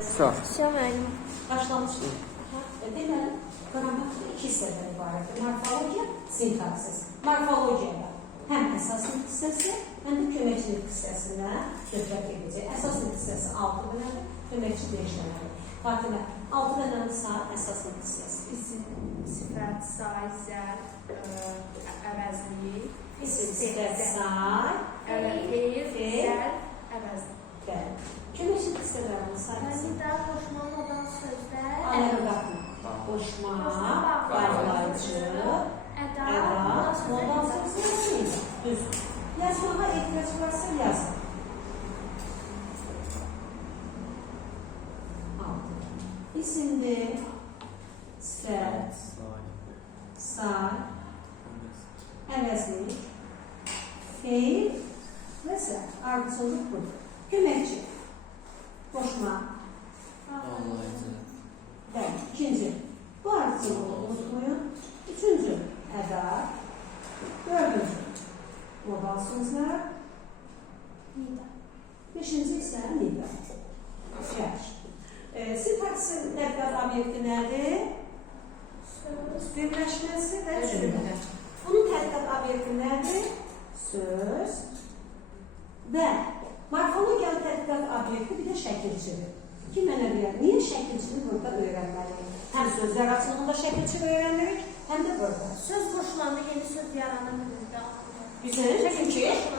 Sağ. Sağ müəllim. Başlamışdır. Deməli, qrammatika iki hissədən ibarətdir. Morfologiya, sintaksis. Morfologiyada həm əsaslı hissəsi, həm də köməkçilik hissəsinə söhbət edəcək. Əsaslı hissəsi 6 dənədir, köməkçi 5 dənədir. Fatimə, 6 dənənin sağ əsaslı hissəsi. İsim, sifət, say, zərb, əvəzlik. İsim, sifət, say, Feil, feil, zərb, əvəzlik. bəli. Köməkçilik hissələrinin sayısı. Məndə qoşmalı olan sözlər, Ayağa qalxma. Qoşma, bağlayıcı, əda, modal sözləri düz. Yazmağa ehtiyac varsa yazın. İsimli, sifət, say, əvəzlik, feil və s. Ardıcılıq budur. Köməkçi, qoşma, bəli, ikinci, bu ardıcılığı unutmayın. Üçüncü, əda, dördüncü, modal sözlər, beşinci isə nida. Yaxşı. Sintaksin tədqiqat obyekti nədir? Söz, birləşməsi və cümlə. Bunun tədqiqat obyekti nədir? Söz və morfologiyanın tədqiqat obyekti bir də şəkilçidir. Kim mənə deyər, niyə şəkilçini burada öyrənməliyik? Həm sözlər açılımında şəkilçi öyrənirik, həm də burada. söz qoşulanda yeni söz yaranır. Güzel,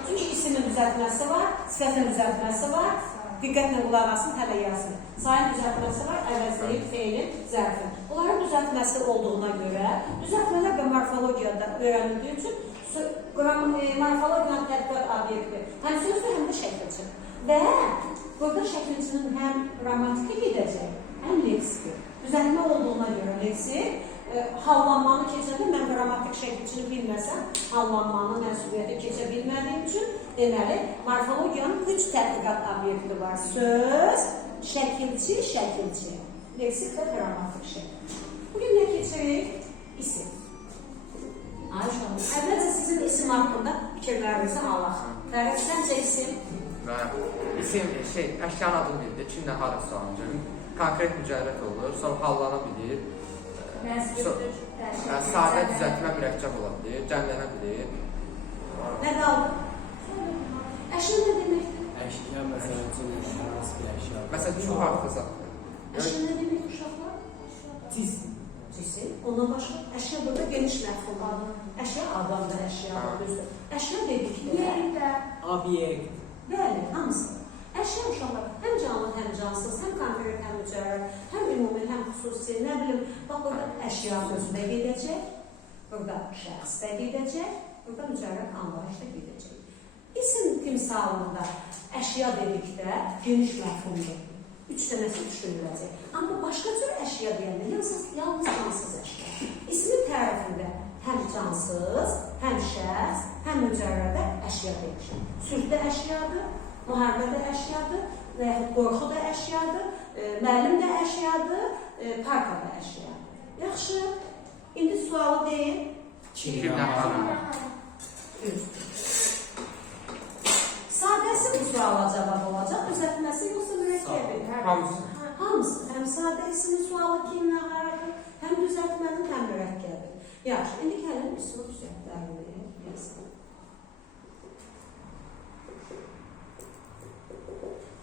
çünki isimin düzəltməsi var, sifətin düzəltməsi var. Diqqətlə qulaq asın, hələ yazın. Sayın düzəltməsi var, əvəzləyib, feilin, zərfin. Bunların düzəltməsi olduğuna görə, düzəltmələr və morfologiyada öyrənildiyi üçün morfologiyanın tədqiqat obyekti həm sözdür, həm də şəkilçi. Və burada şəkilçinin həm qrammatiki gedəcək, həm leksiki. Düzəltmə olduğuna görə leksik, hallanmanı keçəndə mən qrammatik şəkilçini bilməsəm, hallanmanı, mənsubiyyəti keçə bilmədiyim üçün, deməli, morfologiyanın 3 tədqiqat obyekti var. Söz, şəkilçi, şəkilçi. Leksik və qrammatik şəkilçi. Bugün nə keçirik? İsim. Ayşə hanım, əvvəlcə sizin isim haqqında fikirlərinizi alaq. Fərid, səncə isim? İsim, əşyanın adını bildir, kimdən hara salınır, konkret mücərrət olur, sonra hallana bilir, sadə düzəltmə mürəkkəb ola bilir, cəmlənə bilir. Nə qaldı? Əşya nə deməkdir? Əşya, məsələn, hansı bir əşya? Məsələn, çox haqlı satılır. Əşya nə demək uşaqlar? Cisim. Cisim. Ondan başqa əşya burada geniş məfhumdur. Əşya adamda əşyadır, düzdür. Əşya dedikdə, Yerdə, Obyekt. bəli, hamısı. Əşya uşaqlar həm canlı, həm cansız, həm konkret, həm mücərrəd, həm ümumi, həm xüsusi, nə bilim, bax burada əşya sözü də gedəcək, burada şəxs də gedəcək, burada mücərrəd anlayış da gedəcək. İsim timsalında əşya dedikdə geniş məfhumdur. 3 dənəsi düşünüləcək. Amma başqa cür əşya deyəndə yalnız cansız əşya. İsmin tərifində həm cansız, həm şəxs, həm mücərrədə əşya demişəm. Sülhdə əşyadır, müharibədə əşyadır, və yaxud qorxu da əşyadır, müəllim də əşyadır, parka da əşyadır. Yaxşı, indi sualı deyil. Kimdən hara? Sadəsi bu suala cavab olacaq, düzəltməsi yoxsa mürəkkəbi? Hamısı. Hamısı. Həm sadə ismin sualı kimlə haradır, həm düzəltmənin, həm mürəkkəbi. Yaxşı, indi gəlin üsul düzəltlərini yazın.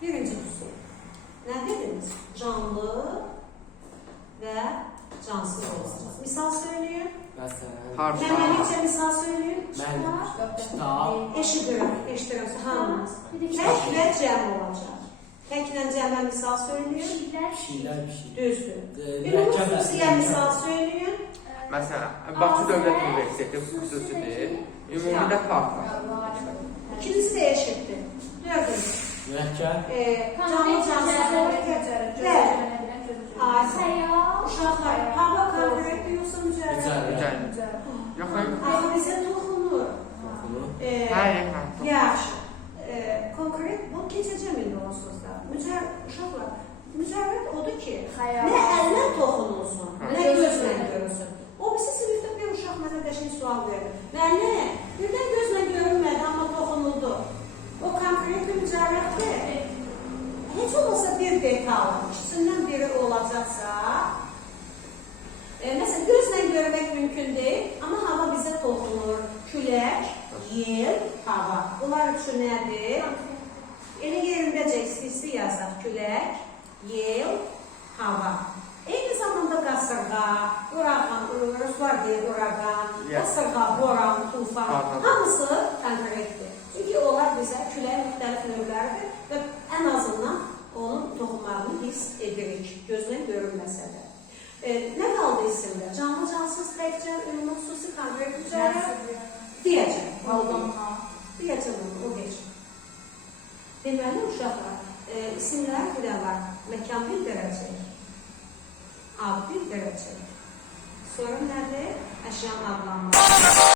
Birinci üsul. Nə dediniz? Canlı və cansız olacaq. Misal söyləyin. Məsələn, Mənəlikcə misal söyləyin. kitab, Eşidirəm, hamınız. Tək və cəm olacaq. Təklə cəmə misal söyləyin. şiirlər bir şey. Düzdür. Ümumi xüsusiyə misal söyləyin. Məsələn, Bakı Dövlət Universiteti xüsusidir, ümumidə park var. İkincisi də eşitdir. Dördüncü. Mürəkkəb, Canlı cansız. Uşaqlar, hava konkretdir yoxsa mücərrəd? Yox, hayır. Axı bizə toxunur. Hayır. Yaxşı. Konkret, bu keçəcəm indi onsuz da. Uşaqlar, mücərrəd odur ki, nə əllə toxunulsun, nə gözlə görünsün. O birisi sinifdə bir uşaq mənə qəşəng sual verir. Müəllim, birdən gözlə görünmədi, amma toxunuldu. O konkret bir mücərrəddir. Heç olmasa bir detal, ikisi alacaqsa, məsələn, gözlə görmək mümkün deyil, amma hava bizə toxunur. Külək, yel, hava. Bunlar üçün nədir? Elə yerindəcə isti yazaq. Külək, yel, hava. Eyni zamanda qasırğa, urağan, ruslar deyir urağan, qasırğa, boran, tufan, hamısı konkretdir. Çünki onlar bizə küləyin müxtəlif növləridir və ən azından onun toxunmağını hiss edirik, gözlə görünməsə də. Nə qaldı isimdə? Canlı, cansız, təkcə, ünlü, xüsusi, konkret, mücərrəd? Deyəcəm. Deyəcəm onu, o heç. Deməli, uşaqlar, isimlər bir də var. Məkan bildirəcək, ad bildirəcək. Sonra nədir? Əşyan adlanma.